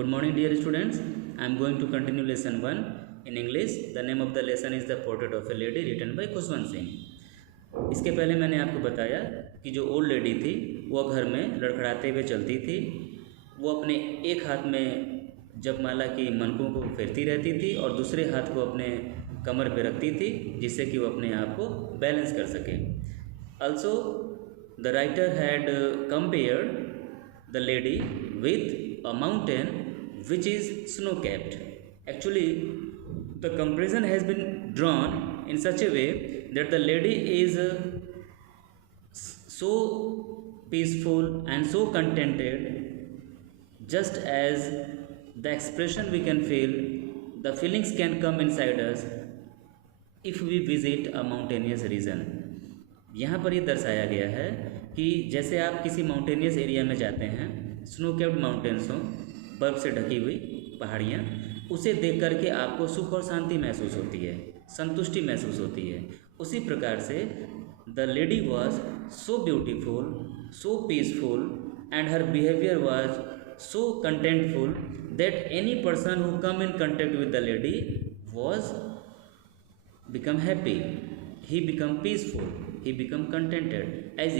Good morning dear students. I am going to continue lesson 1 in English. The name of the lesson is The Portrait of a Lady written by Chauhan Singh. इसके पहले मैंने आपको बताया कि जो old lady थी वह घर में लड़खड़ाते हुए चलती थी। वो अपने एक हाथ में जपमाला की मनकों को फेरती रहती थी और दूसरे हाथ को अपने कमर पे रखती थी जिससे कि वो अपने आप को बैलेंस कर सके। Also the writer had compared the lady with a mountain which is snow capped. Actually the comparison has been drawn in such a way that the lady is so peaceful and so contented, just as the expression we can feel, the feelings can come inside us if we visit a mountainous region. यहाँ पर ये दर्शाया गया है कि जैसे आप किसी माउंटेनियस एरिया में जाते हैं, स्नो कैप्ड माउंटेन्स हों, बर्फ़ से ढकी हुई पहाड़ियाँ, उसे देख कर के आपको सुख और शांति महसूस होती है, संतुष्टि महसूस होती है। उसी प्रकार से the lady was so beautiful, so peaceful and her behaviour was so contentful that any person who come in contact with the lady was become happy, he become peaceful, he become contented, as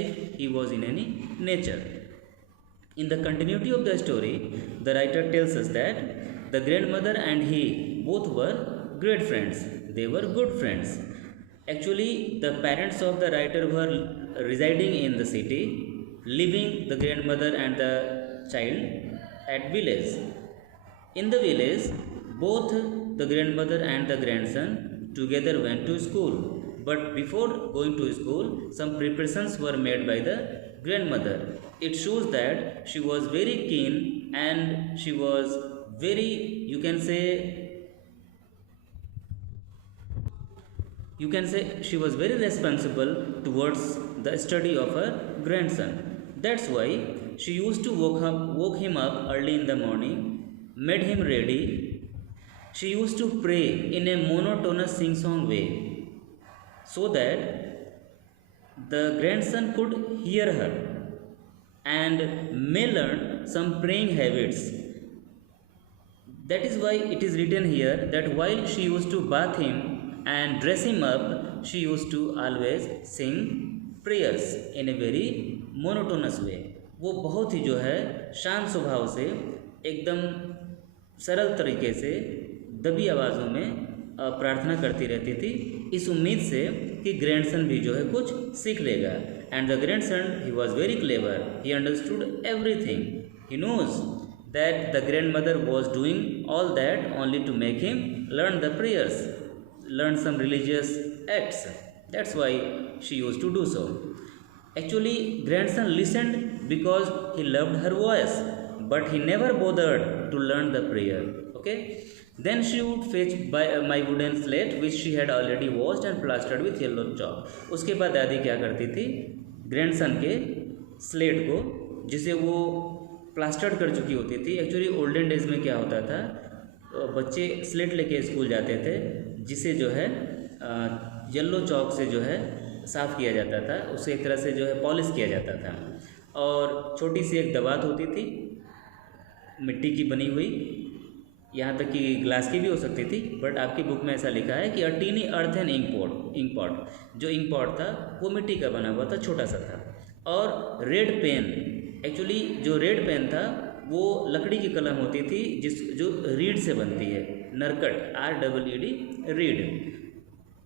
if he was in any nature. In the continuity of the story, the writer tells us that the grandmother and he both were great friends. They were good friends. Actually the parents of the writer were residing in the city, leaving the grandmother and the child at village. In the village, both the grandmother and the grandson together went to school. But before going to school, some preparations were made by the grandmother. It shows that she was very keen and she was very, you can say she was very responsible towards the study of her grandson. That's why she used to woke him up early in the morning, made him ready. She used to pray in a monotonous sing-song way so that the grandson could hear her and may learn some praying habits. That is why it is written here that while she used to bath him and dress him up, she used to always sing prayers in a very monotonous way. वो बहुत ही जो है शांत स्वभाव से एकदम सरल तरीके से दबी आवाज़ों में प्रार्थना करती रहती थी, इस उम्मीद से कि ग्रैंडसन भी जो है कुछ सीख लेगा। And the grandson he was very clever, he understood everything, he knows that the grand mother was doing all that only to make him learn the prayers, learn some religious acts. That's why she use to do so. Actually grandson listened because he loved her voice, but he never bothered to learn the prayer. Okay, then she would fetch my wooden slate which she had already washed and plastered with yellow chalk. उसके बाद दादी क्या करती थी, grandson के slate को जिसे वो प्लास्टर्ड कर चुकी होती थी. एक्चुअली ओल्डन डेज में क्या होता था, बच्चे स्लेट लेके स्कूल जाते थे जिसे जो है येलो चौक से जो है साफ़ किया जाता था, उसे एक तरह से जो है पॉलिश किया जाता था. और छोटी सी एक दवात होती थी मिट्टी की बनी हुई, यहाँ तक कि ग्लास की भी हो सकती थी, बट आपकी बुक में ऐसा लिखा है कि अ टीनी अर्थन इंक पॉट. जो इंक पॉट था वो मिट्टी का बना हुआ था, छोटा सा था. और रेड पेन, एक्चुअली जो रेड पेन था वो लकड़ी की कलम होती थी जो रीड से बनती है, नरकट, REED, रीड.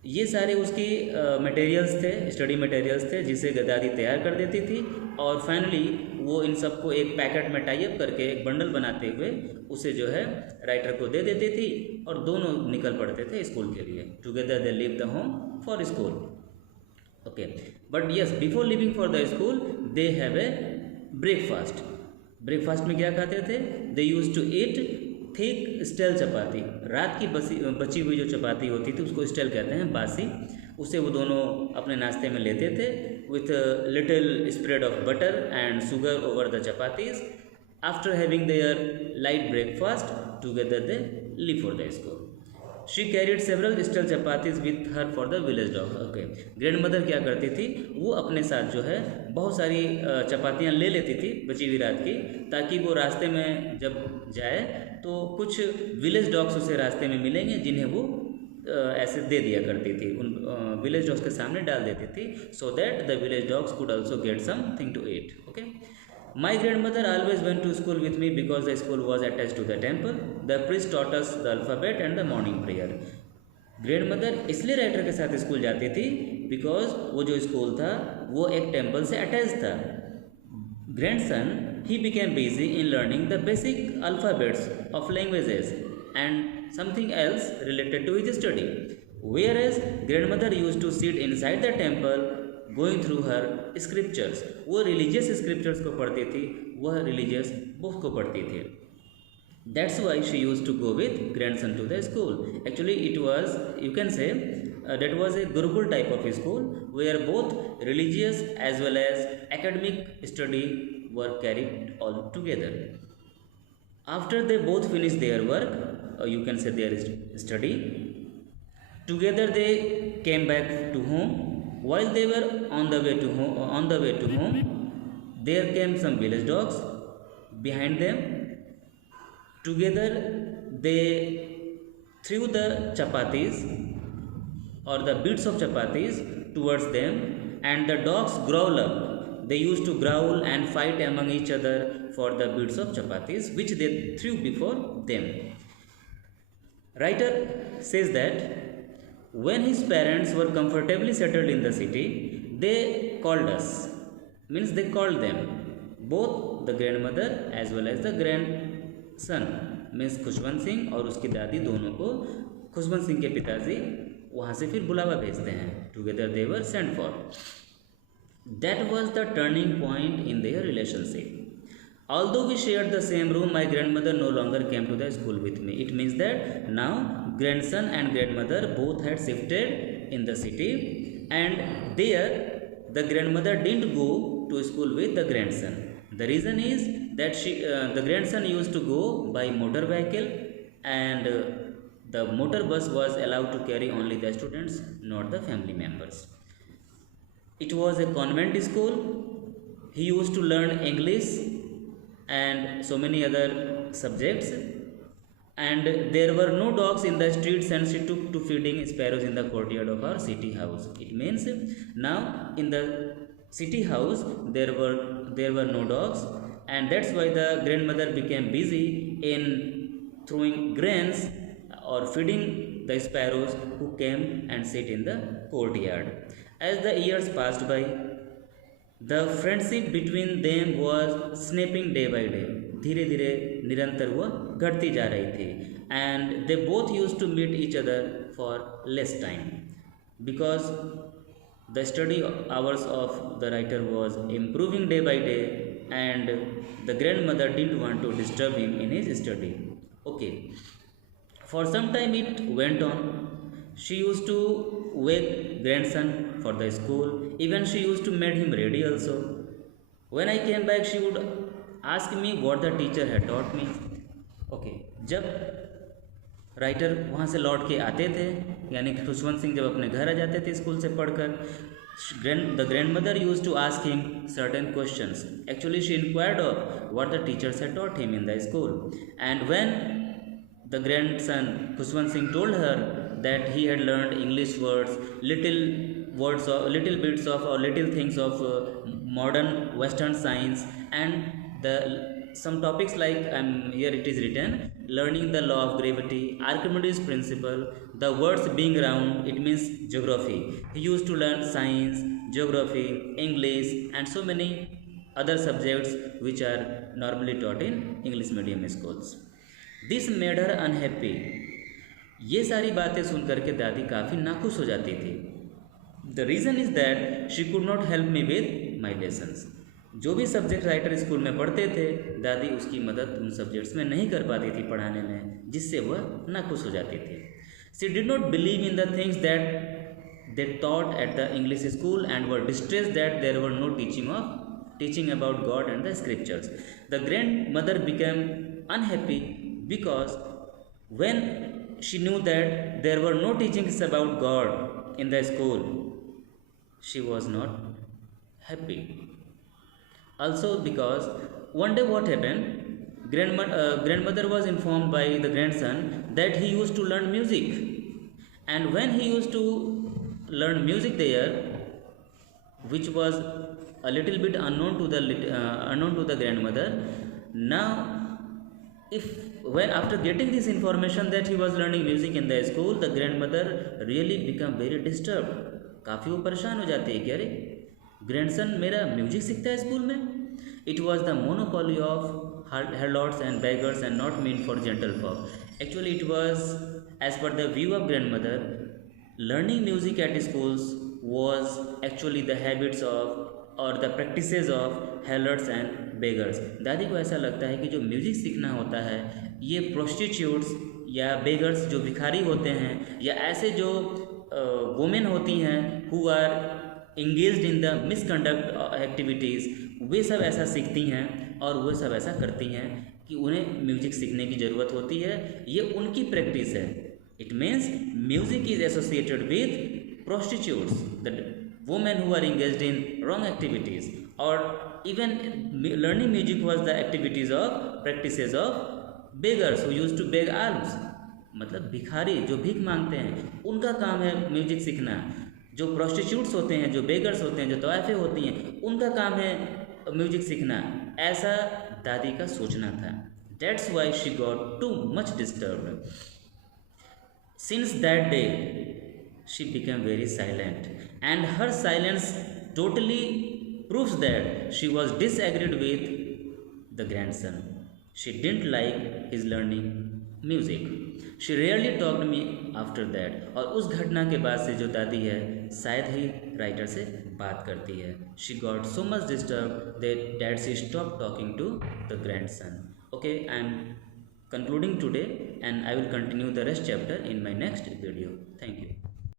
ये सारे उसकी मटेरियल्स थे, स्टडी मटेरियल्स थे जिसे दादी तैयार कर देती थी. और फाइनली वो इन सबको एक पैकेट में टाई अप करके एक बंडल बनाते हुए उसे जो है राइटर को दे देती थी और दोनों निकल पड़ते थे स्कूल के लिए. Together they leave the home for school. Okay, but yes, before living for the school they have a breakfast. Breakfast में क्या खाते थे, they use to eat thick stale chapati. रात की बची हुई जो चपाती होती थी उसको स्टेल कहते हैं, बासी. उसे वो दोनों अपने नाश्ते में लेते थे with little spread of butter and sugar over the chapatis. After having their light breakfast together they leave for the school. She carried several stall chapatis with her for the village dog. Okay, grand mother क्या करती थी, वो अपने साथ जो है बहुत सारी चपातियाँ ले लेती थी बची हुई रात की, ताकि वो रास्ते में जब जाए तो कुछ विलेज डॉग्स उसे रास्ते में मिलेंगे जिन्हें वो ऐसे दे दिया करती थी, उन विलेज डॉग्स के सामने डाल देती थी, so that the village dogs could also get something to eat. Okay, My grandmother always went to school with me because the school was attached to the temple. The priest taught us the alphabet and the morning prayer. Grand mother इसलिए writer के साथ school जाती थी because वो जो school था वो एक टेम्पल से अटैच था। Grandson he became busy in learning the basic alphabets of languages and something else related to his study, whereas grandmother used to sit inside the temple going through her scriptures. वो religious scriptures को पढ़ती थी, वह religious book को पढ़ती थी। That's why she used to go with grandson to the school. Actually it was, you can say, that was a Gurukul type of school where both religious as well as academic study were carried all together. After they both finished their work, you can say their study, together they came back to home. While they were on the way to home, there came some village dogs behind them. Together they threw the chapatis or the bits of chapatis towards them, and the dogs growl up. They used to growl and fight among each other for the bits of chapatis which they threw before them. Writer says that when his parents were comfortably settled in the city, they called us, means they called them, both the grandmother as well as the grandson, means Khushwant Singh और उसकी दादी दोनों को खुशवंत सिंह के पिताजी वहाँ से फिर बुलावा भेजते हैं। Together they were sent for. That was the turning point in their relationship. Although we shared the same room, my grandmother no longer came to the school with me. It means that now grandson and grandmother both had shifted in the city, and there the grandmother didn't go to school with the grandson. The reason is that the grandson used to go by motor vehicle, and the motor bus was allowed to carry only the students, not the family members. It was a convent school. He used to learn English and so many other subjects, and there were no dogs in the streets, and she took to feeding sparrows in the courtyard of our city house. It means now in the city house there were no dogs, and that's why the grandmother became busy in throwing grains or feeding the sparrows who came and sit in the courtyard. As the years passed by, the friendship between them was snapping day by day. धीरे धीरे निरंतर वह घटती जा रही थी, and they both used to meet each other for less time because the study hours of the writer was improving day by day, and the grandmother didn't want to disturb him in his study. Okay, for some time it went on. She used to wake grandson for the school. Even she used to make him ready also. When I came back, she would ask me what the teacher had taught me. Okay, जब writer वहाँ से लौट के आते थे, यानी खुशवंत सिंह जब अपने घर आ जाते थे स्कूल से पढ़कर, the grandmother used to ask him certain questions. Actually, she inquired of what the teachers had taught him in the school. And when the grandson Khushwant Singh told her that he had learned English words, little bits of or little things of modern Western science, and some topics like here it is written, learning the law of gravity, Archimedes principle, the words being round, it means geography. He used to learn science, geography, English, and so many other subjects which are normally taught in English medium schools. This made her unhappy. ये सारी बातें सुन करके दादी काफ़ी नाखुश हो जाती थी. The reason is that she could not help me with my lessons. जो भी सब्जेक्ट राइटर स्कूल में पढ़ते थे, दादी उसकी मदद उन सब्जेक्ट्स में नहीं कर पाती थी पढ़ाने में, जिससे वह नाखुश हो जाती थी. She did not believe in the things that they taught at the English school and were distressed that there were no teaching about God and the scriptures. The grandmother became unhappy because when she knew that there were no teachings about God in the school, she was not happy. Also, because one day what happened, grandmother was informed by the grandson that he used to learn music, and when he used to learn music there, which was a little bit unknown to the grandmother. Now, if when after getting this information that he was learning music in the school, the grandmother really become very disturbed. काफ़ी वो परेशान हो जाती है कि अरे grandson मेरा music सीखता है स्कूल में. It was the monopoly of harlots and beggars and not meant for gentlefolk. Actually, it was, as per the view of grandmother, learning music at schools was actually the habits of or the practices of harlots and beggars. दादी को ऐसा लगता है कि जो music सीखना होता है ये प्रोस्टिट्यूट्स या बेगर्स जो भिखारी होते हैं या ऐसे जो वुमेन होती हैं who are engaged in the misconduct activities, वे सब ऐसा सीखती हैं और वे सब ऐसा करती हैं कि उन्हें म्यूजिक सीखने की ज़रूरत होती है. ये उनकी प्रैक्टिस है. It means music is associated with prostitutes, the women who are engaged in wrong activities, or even learning music was the activities of practices of beggars who used to beg alms. मतलब भिखारी जो भीख मांगते हैं उनका काम है music सीखना. जो प्रोस्टिट्यूट्स होते हैं, जो बेगर्स होते हैं, जो तवाइफें होती हैं, उनका काम है म्यूजिक सीखना. ऐसा दादी का सोचना था. That's why she got too much disturbed. Since that day she became very silent, and her silence totally proves that she was disagreed with the grandson. She didn't like his learning music. She rarely talked me after that. और उस घटना के बाद से जो दादी है शायद ही राइटर से बात करती है. She got so much disturbed that she stopped talking to the grandson. Okay, I am concluding today and I will continue the rest chapter in my next video. Thank you.